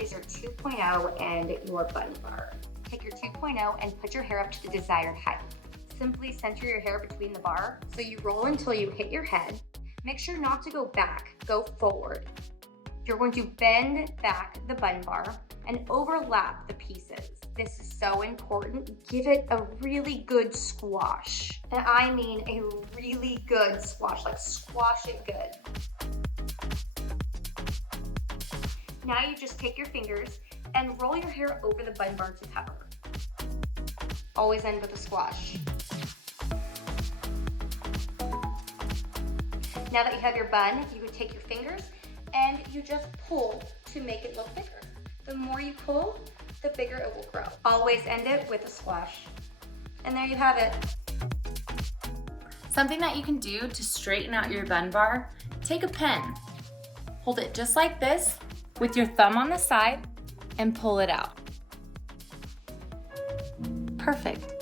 need is your 2.0 and your bun bar. Take your 2.0 and put your hair up to the desired height. Simply center your hair between the bar, so you roll until you hit your head. Make sure not to go back, go forward. You're going to bend back the bun bar and overlap the pieces. This is so important. Give it a really good squash. And I mean a really good squash, like squash it good. Now you just take your fingers and roll your hair over the bun bar to cover. Always end with a squash. Now that you have your bun, you would take your fingers and you just pull to make it look bigger. The more you pull, the bigger it will grow. Always end it with a squash. And there you have it. Something that you can do to straighten out your bun bar, take a pen, hold it just like this with your thumb on the side and pull it out. Perfect.